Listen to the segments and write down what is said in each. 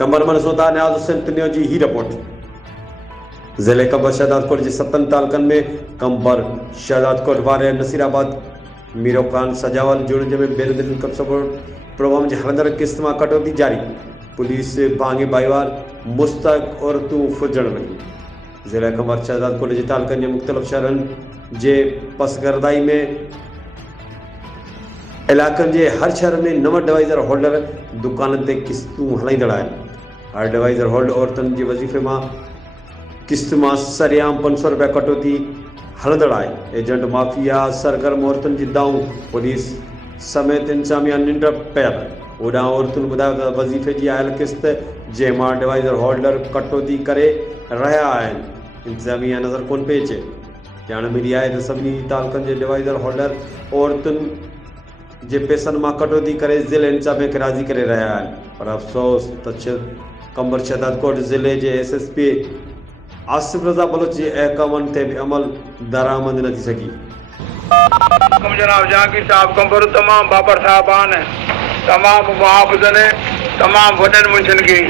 कंबरमल सोता न्याज हुसैन तिनियो जी ही रिपोर्ट। ज़िले कंबर शहदादकोट जे 7 तालुकनि में कंबर शहदादकोट वारे नसीराबाद मीरो खान सजावल जुड़े में बेनदीन कब सपोर्ट प्रोग्राम जे हलंदड़ किस्त में कटौती जारी। पुलिस भांगे भाईवार मुस्तक औरतूं फुजण लगी। ज़िले कंबर शहदादकोट जे तालुकनि जे मुख़्तलिफ़ शहरनि जे पसगरदाई में इलाक़नि जे हर शहर में 9 डिवाइज़र होल्डर दुकान ते किस्तूं हलाईंदड़ आहिनि। हर डिवाइज़र होल्डर औरतुनि जे वज़ीफ़े मां किस्त मां सरेआम 500 रुपया कटौती हलंदड़ आहे। एजेंट माफ़िया सरगर्म औरतुनि जी दाऊं पुलिस समेत इंतजामिया निंड पियल। ओॾां औरतुनि ॿुधायो त वज़ीफ़े जी आयल किस्त जंहिं मां डिवाइज़र होल्डर कटौती करे रहिया आहिनि इंतजामिया नज़र कोन पई अचे। ॼाण मिली आहे त सभिनी तालुकनि जे डिवाइज़र होल्डर औरतुनि जे पैसनि मां कटौती करे ज़िले इंतजामिया खे राज़ी करे रहिया आहिनि। पर अफ़सोस त कंबर शहदादकोट ज़िले जे SSP आसिफ रज़ा बलोच जे अहकामनि ते बि अमल दरामद न थी सघी। जनाब जहांगीर साहब कंबर तमाम बाबर साहबान तमाम मुआफ़िज़न तमाम वॾनि मुंशियुनि खे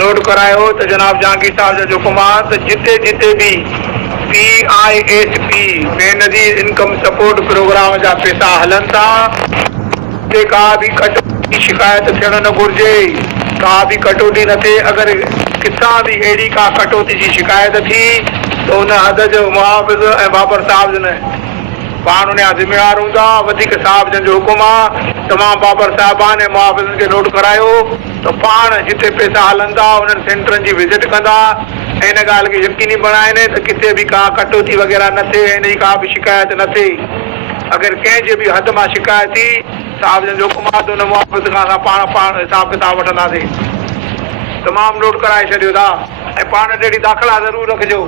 नोट करायो त जनाब जहांगीर साहब जो हुकुम आहे त जिते जिते भी PISP Benazir income support program जा पैसा हलन था का भी कटौती शिकायत थियण न घुर्जे। का भी कटौती न थिए। अगर किथां भी अहिड़ी का कटौती जी शिकायत थी तो उन हद जो मुआफ़िज़ ऐं बाबर साहब जन पाण उन जा ज़िम्मेवार हूंदा। वधीक साहब जन जो हुकुम आहे तमाम बाबर साहबान ऐं मुआफ़िज़नि खे नोट करायो तो पाण जिते पैसा हलंदा उन्हनि सेंटरनि जी विज़िट कंदा ऐं इन ॻाल्हि खे यकीनी बणाइनि त किथे भी का कटौती वग़ैरह न थिए इन जी का भी शिकायत न थिए। अगर कंहिंजे भी हद मां शिकायत थी साहब जन जो हुकुम आहे त उन मुआफ़िज़ खां असां पाण हिसाब किताब वठंदासीं। तमाम नोट कराए छॾियो था ऐं पाण जहिड़ी दाख़िला ज़रूरु रखिजो।